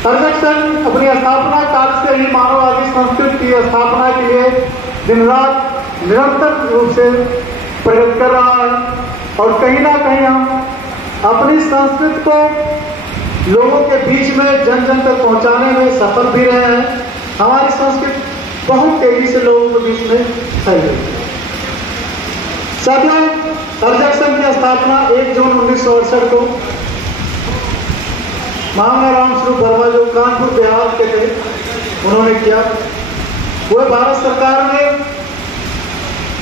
अर्जक संघ अपनी स्थापना काल से ही मानववादी संस्कृति की स्थापना के लिए दिन रात निरंतर रूप से प्रयत्न कर रहा है और कहीं ना कहीं हम अपनी संस्कृति को लोगों के बीच में जन जन तक पहुंचाने में सफल भी रहे हैं। हमारी संस्कृति बहुत तेजी से लोगों के बीच में फैल गई है। साथियों, अर्जक संघ की स्थापना 1 जून 1968 को महामना राम स्वरूप वर्मा जो कानपुर बिहार के थे उन्होंने किया। वह भारत सरकार में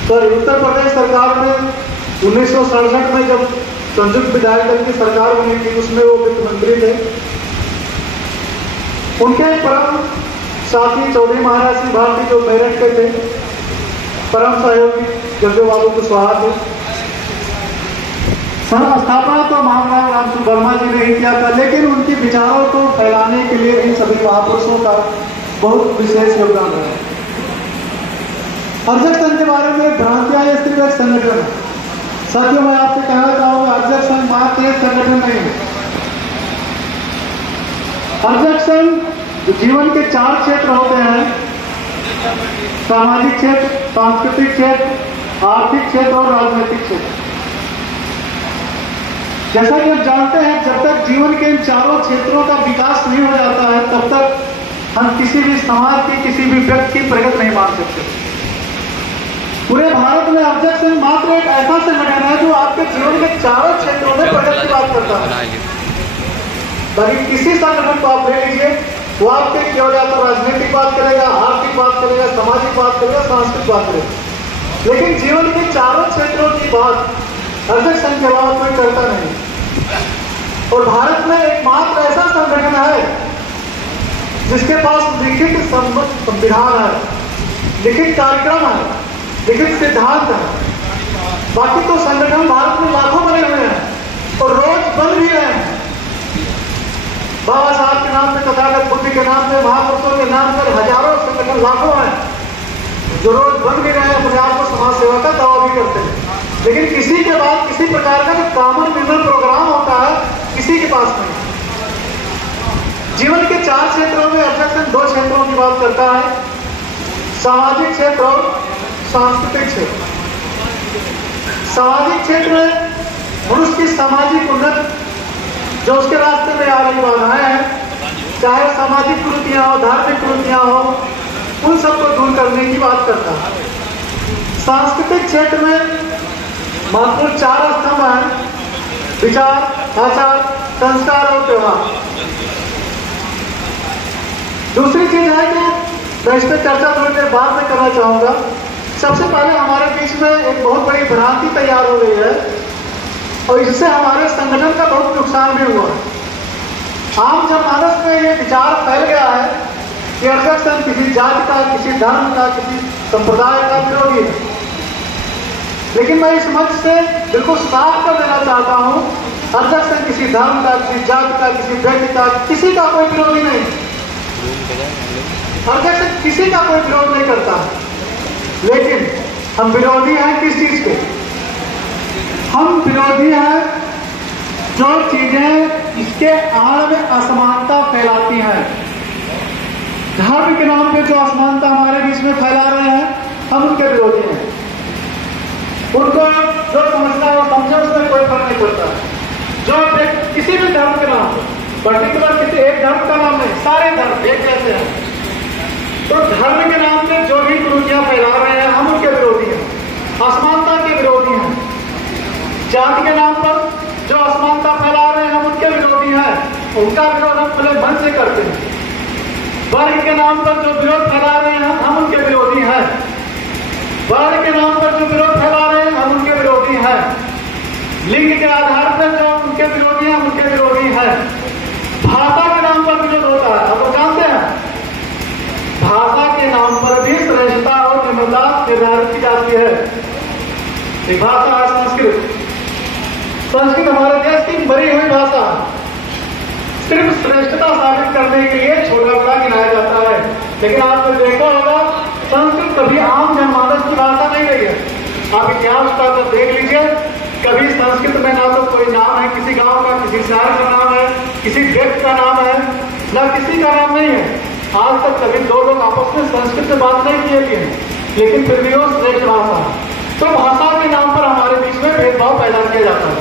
उत्तर प्रदेश सरकार में 1967 में जब संयुक्त विधायक दल की सरकार बनी थी उसमें वो वित्त मंत्री थे। उनके परम साथी चौधरी महाराज सिंह भारती जो मेरठ के थे, परम सहयोगी जगदेव बाबू कुशवाहा थे। स्थापना तो महामना राम स्वरूप वर्मा जी ने ही किया था, लेकिन उनके विचारों को फैलाने के लिए इन सभी महापुरुषों का बहुत विशेष योगदान है। अर्जक संघ के बारे में भ्रांतियां ये सिर्फ एक संगठन है। साथियों, मैं आपसे कहना चाहूंगा अर्जक संघ मात्र एक संगठन नहीं है। अर्जक संघ जीवन के 4 क्षेत्र होते हैं: सामाजिक क्षेत्र, सांस्कृतिक क्षेत्र, आर्थिक क्षेत्र और राजनीतिक क्षेत्र। जैसा कि आप जानते हैं, जब तक जीवन के इन चारों क्षेत्रों का विकास नहीं हो जाता है तब तक हम किसी भी समाज की, किसी भी व्यक्ति की प्रगति नहीं मान सकते। पूरे भारत में अर्जक संघ मात्र एक ऐसा संगठन है जो आपके जीवन के चारों क्षेत्रों में प्रगति की बात करता है। बाकी किसी संगठन को आप ले लीजिए, वो आपके केवल या तो राजनीतिक बात करेगा, आर्थिक बात करेगा, सामाजिक बात करेगा, सांस्कृतिक बात करेगा, लेकिन जीवन के चारों क्षेत्रों की बात अर्जक संघ के अलावा कोई करता नहीं। और भारत में एकमात्र ऐसा संगठन है जिसके पास लिखित संविधान है, लिखित कार्यक्रम है, लिखित सिद्धांत है। बाकी तो संगठन भारत में लाखों बने हुए हैं और रोज बन भी रहे हैं। बाबा साहब के नाम पे, तथागत बुद्ध के नाम पे, महापुरुषों के नाम पर हजारों संगठन, लाखों हैं जो रोज बन भी रहे हैं, अपने आप को समाज सेवा का दावा भी करते हैं। लेकिन किसी के बाद किसी प्रकार का जो कॉमन विमन प्रोग्राम होता है, किसी के पास नहीं। जीवन के 4 क्षेत्रों में अर्जक संघ 2 क्षेत्रों की बात करता है: सामाजिक क्षेत्र और सांस्कृतिक क्षेत्र। सामाजिक क्षेत्र में मनुष्य की सामाजिक उन्नति, जो उसके रास्ते में आ रही बाधाएं हैं, चाहे सामाजिक कुरीतियां हो, धार्मिक कुरीतियां हो, उन सबको दूर करने की बात करता है। सांस्कृतिक क्षेत्र में महत्वपूर्ण 4 स्तंभ हैं: विचार, आचार, संस्कार और व्यवहार। दूसरी चीज है कि मैं इस पर चर्चा थोड़ी देर बाद में करना चाहूंगा। सबसे पहले हमारे बीच में एक बहुत बड़ी भ्रांति तैयार हो गई है और इससे हमारे संगठन का बहुत नुकसान भी हुआ है। आम जनमानस में ये विचार फैल गया है कि अर्जक संघ किसी जाति का, किसी धर्म का, किसी संप्रदाय का विरोधी है। लेकिन मैं इस मंच से बिल्कुल साफ कर देना चाहता हूं, अर्जक संघ किसी धर्म का, किसी जाति का, किसी व्यक्ति का, किसी का कोई विरोधी नहीं। अर्जक संघ किसी का कोई विरोध नहीं करता, लेकिन हम विरोधी हैं किस चीज के? हम विरोधी हैं जो चीजें इसके आड़ में असमानता फैलाती हैं। धर्म के नाम पे जो असमानता हमारे बीच में फैला रहे हैं, हम उनके विरोधी हैं। उनको जो समझना है समझे, उसमें कोई फर्क नहीं पड़ता। जो किसी भी धर्म के नाम पे, पर्टिकुलर किसी एक धर्म का नाम नहीं, सारे धर्म एक जैसे हैं, तो धर्म के नाम पे जो भी कुरीतियां फैला रहे हैं, हम उनके विरोधी हैं, असमानता के विरोधी हैं। जाति के नाम पर जो असमानता फैला रहे हैं, हम उनके विरोधी हैं, उनका विरोध हम खुले मन से करते हैं। वर्ग के नाम पर जो विरोध फैला रहे हैं, हम उनके विरोधी हैं। वर्ग के नाम पर जो विरोध फैला रहे हैं, हम उनके विरोधी हैं। लिंग के आधार पर जो उनके विरोधी हैं, हम उनके विरोधी हैं। भाषा के नाम पर विरोध होता है, आप जानते हैं, भाषा के नाम पर भी श्रेष्ठता और निम्नता निर्धारित की जाती है। एक भाषा है संस्कृत। संस्कृत हमारे देश की मरी हुई भाषा सिर्फ श्रेष्ठता साबित करने के लिए छोटा बड़ा गिनाया जाता है। लेकिन आपने देखा होगा, संस्कृत कभी आम जनमानस की भाषा नहीं रही है। आप इतिहास का तो देख लीजिए, कभी संस्कृत में ना तो कोई नाम है किसी गांव का, किसी शहर का नाम है, किसी व्यक्ति का नाम है, न किसी आज तक कभी दो लोग आपस में संस्कृत में बात नहीं किए भी हैं, लेकिन फिर भी वो श्रेष्ठ भाषा है। तो भाषा के नाम पर हमारे बीच में भेदभाव पैदा किया जाता है।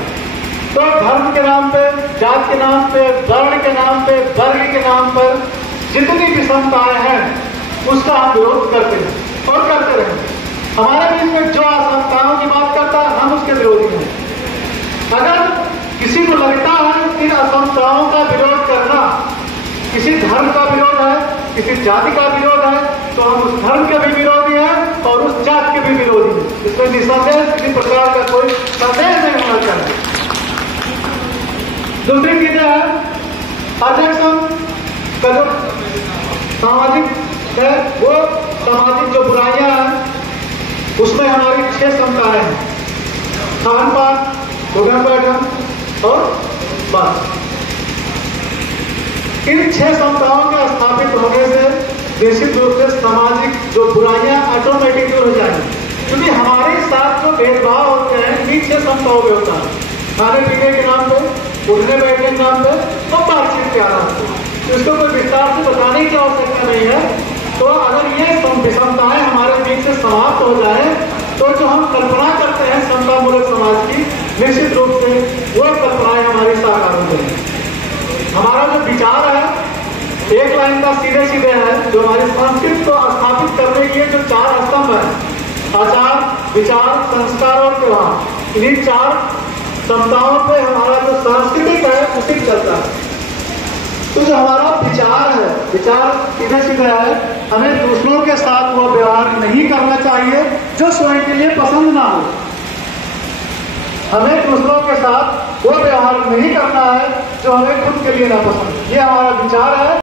तो धर्म के नाम पे, जात के नाम पे, वर्ण के नाम पे, वर्ग के नाम पर जितनी विषमताएं हैं उसका हम विरोध करते हैं और करते रहेंगे। हमारे बीच में जो असमताओं की बात करता है हम उसके विरोधी हैं। अगर किसी को लगता है इन असमताओं का विरोध करना किसी धर्म का विरोध है, किसी जाति का विरोध है, तो हम उस धर्म के भी विरोधी हैं और उस जाति के भी विरोधी हैं। इसमें निसंदेह किसी प्रकार का कोई संदेह नहीं होना चाहिए। दूसरी चीजें है अध्यक्षम का जो सामाजिक है, वो सामाजिक जो बुराइयां हैं उसमें हमारी 6 क्षमताएं हैं: खान पान, उठन बैठन और बात। इन 6 क्षमताओं के स्थापित होने से निश्चित रूप से सामाजिक जो बुराइयां ऑटोमेटिक दूर हो जाएंगी, क्योंकि हमारे साथ जो भेदभाव होते हैं इन 6 क्षमताओं में होता है। खाने पीने के नाम पे, उठने बैठने के नाम पे और बातचीत के आधार पर। इसको कोई विस्तार से बताने की आवश्यकता नहीं है। तो अगर ये विषमताएं हमारे बीच से समाप्त हो जाए तो जो हम कल्पना करते हैं समतामूलक समाज की, निश्चित रूप से वो कल्पनाएं हमारी साकार हो जाएंगी। हमारा जो विचार है एक लाइन का सीधे सीधे है, जो हमारी संस्कृति को स्थापित करने के जो 4 स्तंभ है: आचार, विचार, संस्कार और व्यवहार। इन्हीं 4 क्षमताओं पे हमारा जो सांस्कृतिक है उसी चलता है। तो जो हमारा विचार है, विचार सीधे सीधे है, हमें दूसरों के साथ वो व्यवहार नहीं करना चाहिए जो स्वयं के लिए पसंद ना हो। हमें दूसरों के साथ वो व्यवहार नहीं करना है जो हमें खुद के लिए ना पसंद। ये हमारा विचार है।